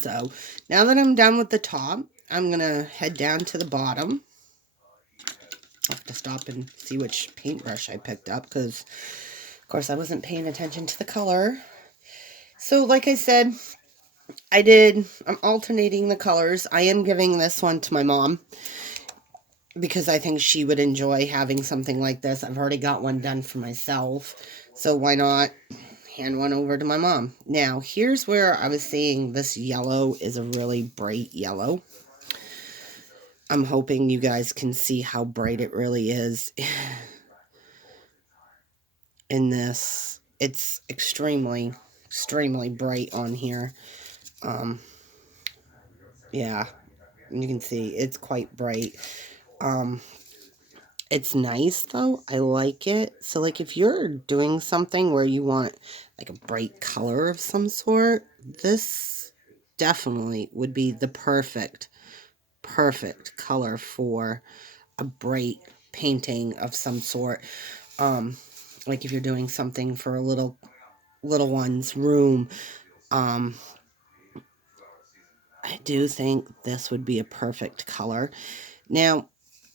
So now that I'm done with the top, I'm going to head down to the bottom. I'll have to stop and see which paintbrush I picked up because, of course, I wasn't paying attention to the color. So like I said, I'm alternating the colors. I am giving this one to my mom because I think she would enjoy having something like this. I've already got one done for myself, so why not hand one over to my mom? Now, here's where I was saying this yellow is a really bright yellow. I'm hoping you guys can see how bright it really is in this. It's extremely, extremely bright on here. Yeah, you can see it's quite bright. It's nice though. I like it. So like if you're doing something where you want like a bright color of some sort, this definitely would be the perfect color for a bright painting of some sort. Like if you're doing something for a little one's room, I do think this would be a perfect color. Now,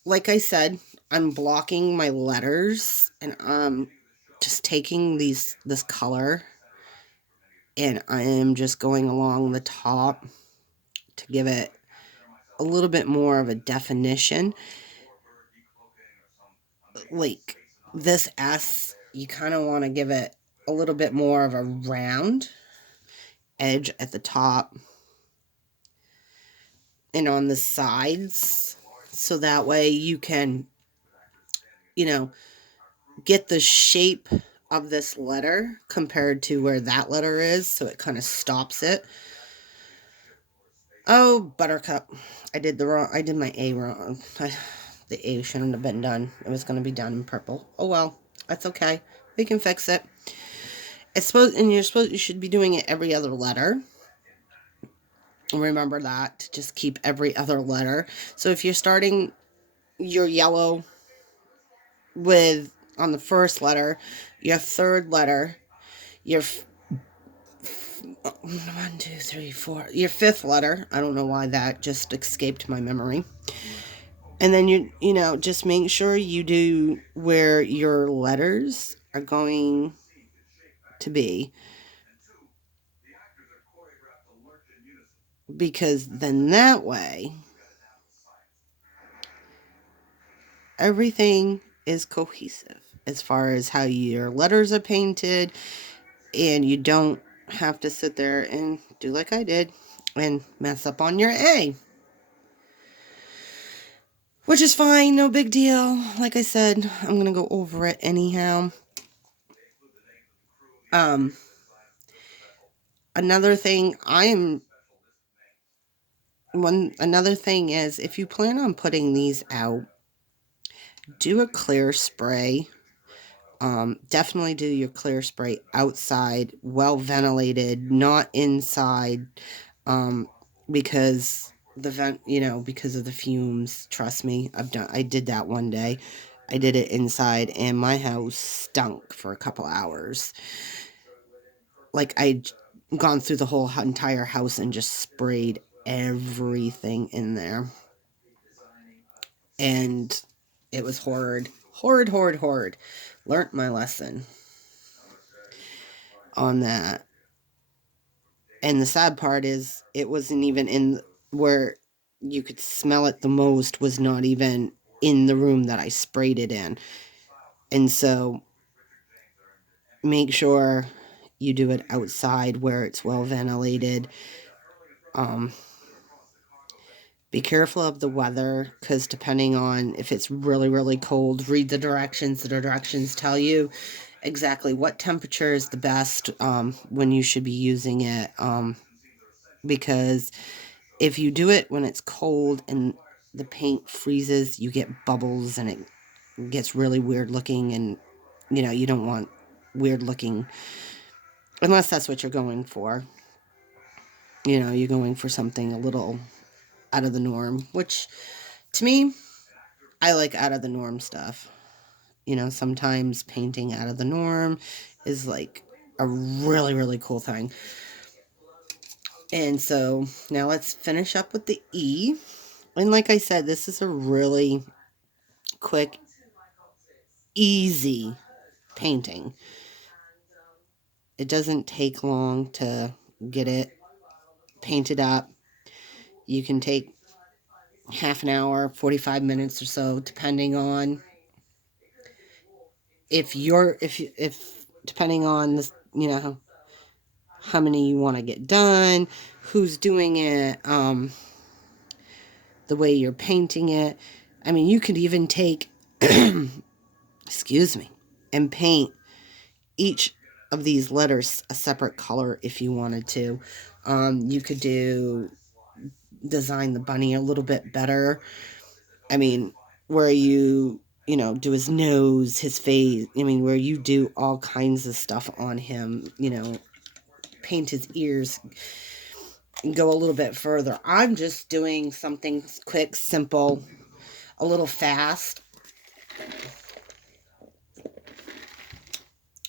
like I said, I'm blocking my letters and I'm just taking this color and I am just going along the top to give it a little bit more of a definition. Like this S, you kind of want to give it a little bit more of a round edge at the top and on the sides, so that way you can, you know, get the shape of this letter compared to where that letter is, so it kind of stops it. Oh, Buttercup. I did my A wrong. The A shouldn't have been done. It was going to be done in purple. Oh well, that's okay. We can fix it. You should be doing it every other letter. Remember that. Just keep every other letter. So if you're starting your yellow with on the first letter, your third letter, your 1, 2, 3, 4, your fifth letter. I don't know why that just escaped my memory. And then you know, just make sure you do where your letters are going to be, because then that way everything is cohesive as far as how your letters are painted, and you don't have to sit there and do like I did and mess up on your A. Which is fine, no big deal. Like I said, I'm going to go over it anyhow. Another thing another thing is, if you plan on putting these out, do a clear spray. Definitely do your clear spray outside, well ventilated, not inside, because because of the fumes. Trust me, I did that one day. I did it inside and my house stunk for a couple hours. Like I'd gone through the whole entire house and just sprayed everything in there. And it was horrid. Horrid. Learned my lesson on that. And the sad part is, it wasn't even in where you could smell it the most, was not even in the room that I sprayed it in. And so make sure you do it outside where it's well ventilated. Be careful of the weather, because depending on if it's really, really cold, read the directions. The directions tell you exactly what temperature is the best when you should be using it. Because if you do it when it's cold and the paint freezes, you get bubbles and it gets really weird looking, and you don't want weird looking unless that's what you're going for. You're going for something a little out of the norm, which to me, I like out of the norm stuff. Sometimes painting out of the norm is like a really, really cool thing. And so now let's finish up with the E. And like I said, this is a really quick, easy painting. It doesn't take long to get it painted up. You can take half an hour, 45 minutes or so, depending on if depending on this, you know, how many you want to get done, who's doing it, the way you're painting it. I mean, you could even take, excuse me, and paint each of these letters a separate color if you wanted to. You could design the bunny a little bit better. I mean, where you do his nose, his face. I mean, where you do all kinds of stuff on him, paint his ears and go a little bit further. I'm just doing something quick, simple, a little fast.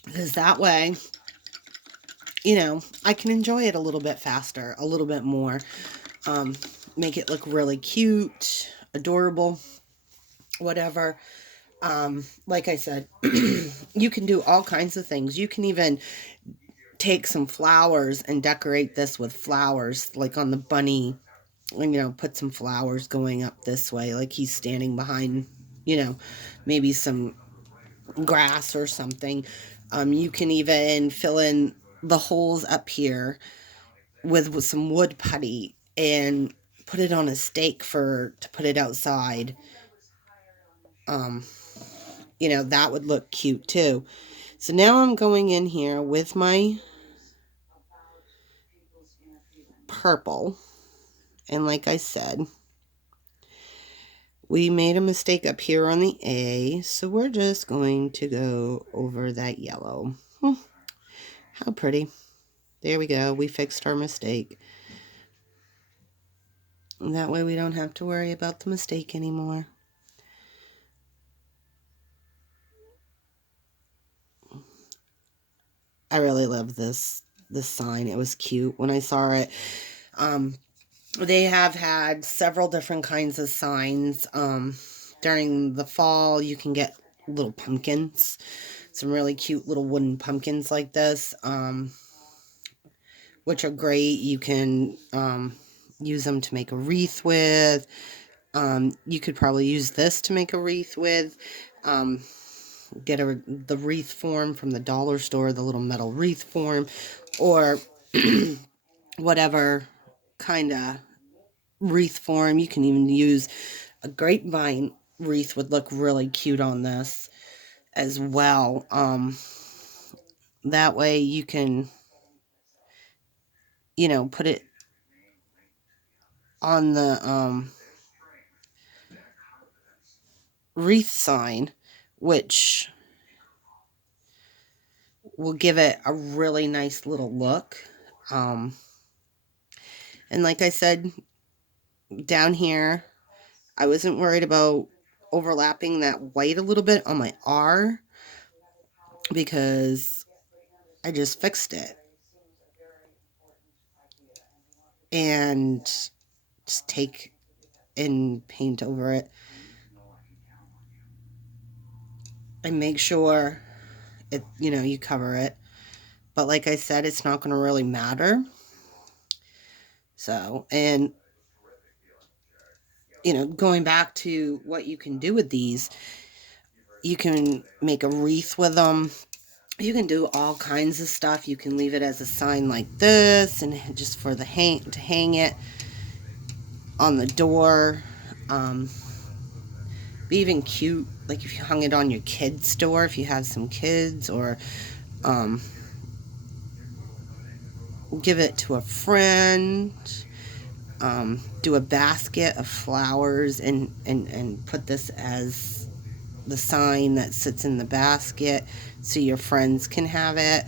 Because that way, I can enjoy it a little bit faster, a little bit more. Make it look really cute, adorable, whatever. Like I said, you can do all kinds of things. You can even take some flowers and decorate this with flowers, like on the bunny, and, put some flowers going up this way, like he's standing behind, maybe some grass or something. You can even fill in the holes up here with some wood putty and put it on a stake to put it outside. That would look cute too. So now I'm going in here with my purple. And like I said, we made a mistake up here on the A. So we're just going to go over that yellow. How pretty. There we go. We fixed our mistake. And that way we don't have to worry about the mistake anymore. I really love this sign. It was cute when I saw it. They have had several different kinds of signs. During the fall, you can get little pumpkins. Some really cute little wooden pumpkins like this, which are great. You can use them to make a wreath with. You could probably use this to make a wreath with. Get the wreath form from the dollar store, the little metal wreath form, or whatever kind of wreath form. You can even use a grapevine wreath, would look really cute on this as well. That way you can, put it on the wreath sign, which will give it a really nice little look. And like I said, down here, I wasn't worried about overlapping that white a little bit on my R, because I just fixed it. And just take and paint over it. And make sure it, you cover it. But like I said, it's not going to really matter. So, and, going back to what you can do with these, you can make a wreath with them. You can do all kinds of stuff. You can leave it as a sign like this, and just for to hang it on the door. Be even cute, like if you hung it on your kid's door, if you have some kids, or give it to a friend. Do a basket of flowers and put this as the sign that sits in the basket, so your friends can have it.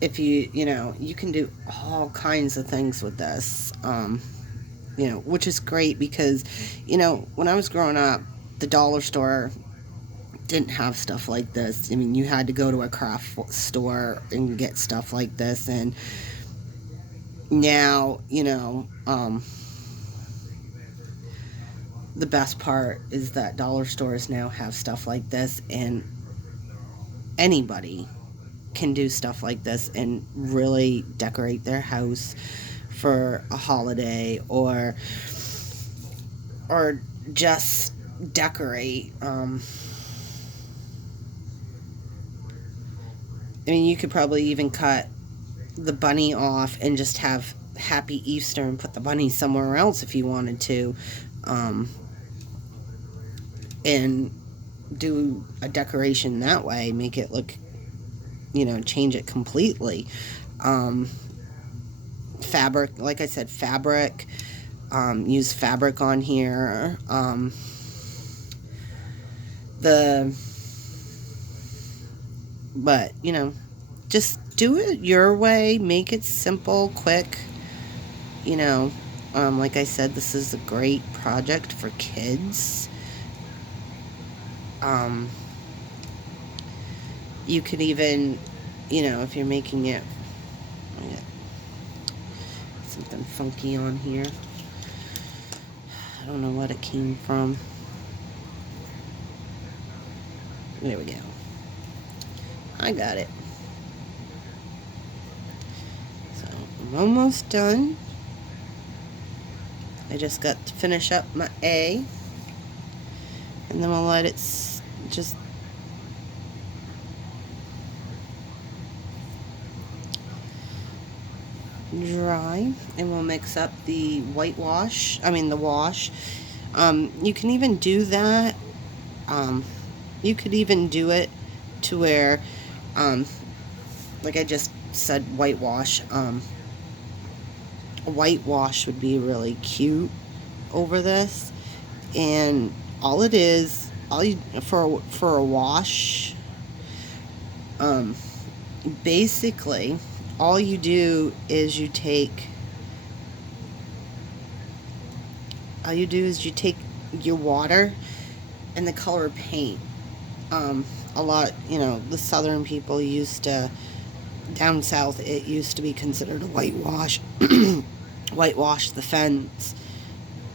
If you can do all kinds of things with this, which is great, because, when I was growing up, the dollar store didn't have stuff like this. I mean, you had to go to a craft store and get stuff like this, and now, the best part is that dollar stores now have stuff like this, and anybody can do stuff like this and really decorate their house for a holiday, or just decorate. I mean, you could probably even cut the bunny off and just have Happy Easter and put the bunny somewhere else if you wanted to, and do a decoration that way, make it look, change it completely. Fabric, like I said, fabric, use fabric on here. But, just do it your way, make it simple, quick, like I said, this is a great project for kids. You could even, if you're making it, something funky on here. I don't know what it came from. There we go. I got it. So I'm almost done. I just got to finish up my A, and then we'll let it just dry, and we'll mix up the wash. You can even do that. You could even do it to where, like I just said, whitewash. A whitewash would be really cute over this, and for a wash, basically all you do is you take your water and the color paint. A lot, the southern people down south, it used to be considered a whitewash. Whitewash the fence,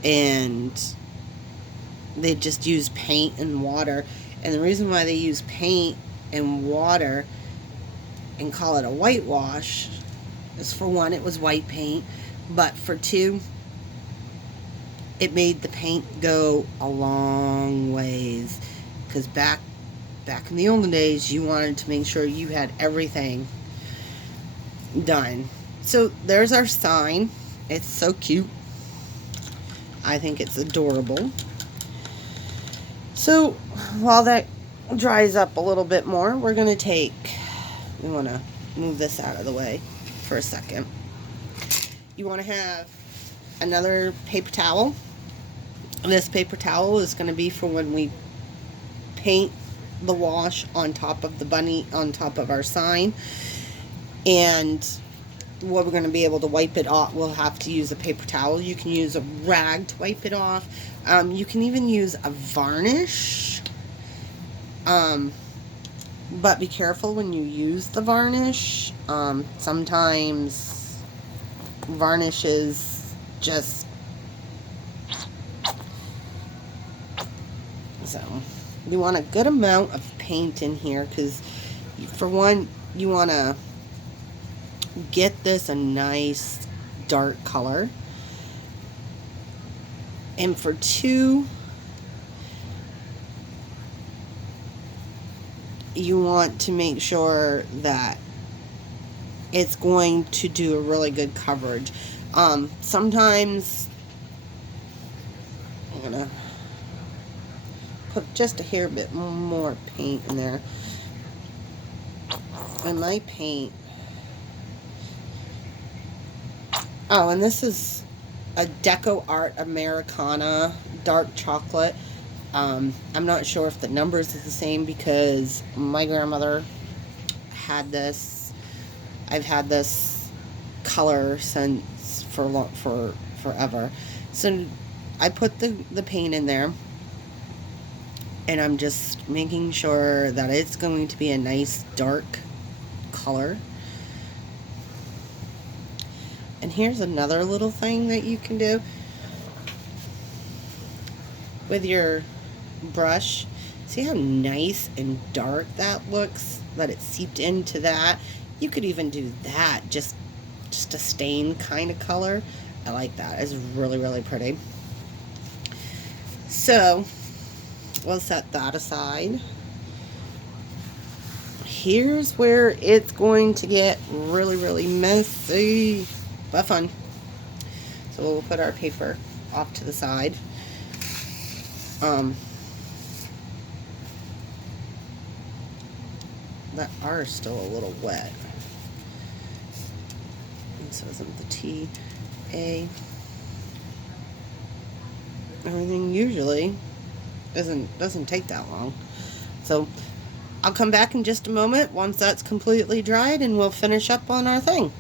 and they just use paint and water. And the reason why they use paint and water and call it a whitewash is, for one, it was white paint, but for two, it made the paint go a long ways, because back in the olden days, you wanted to make sure you had everything done. So there's our sign. It's so cute. I think it's adorable. So while that dries up a little bit more, we want to move this out of the way for a second. You want to have another paper towel. This paper towel is going to be for when we paint the wash on top of the bunny, on top of our sign. And what we're going to be able to wipe it off, we'll have to use a paper towel. You can use a rag to wipe it off. You can even use a varnish. But be careful when you use the varnish. Sometimes varnish is just... So, you want a good amount of paint in here, because for one, you want to get this a nice dark color, and for two, you want to make sure that it's going to do a really good coverage. Sometimes I'm gonna put just a hair bit more paint in there, and my paint. Oh, and this is a Deco Art Americana dark chocolate. I'm not sure if the numbers is the same, because my grandmother had this. I've had this color since for forever. So I put the paint in there, And I'm just making sure that it's going to be a nice dark color. And here's another little thing that you can do with your brush. See how nice and dark that looks? That it seeped into that. You could even do that, just a stain kind of color. I like that. It's really, really pretty. So we'll set that aside. Here's where it's going to get really, really messy, but fun. So we'll put our paper off to the side. That R is still a little wet. And so isn't the T, A. Everything usually doesn't take that long. So I'll come back in just a moment once that's completely dried and we'll finish up on our thing.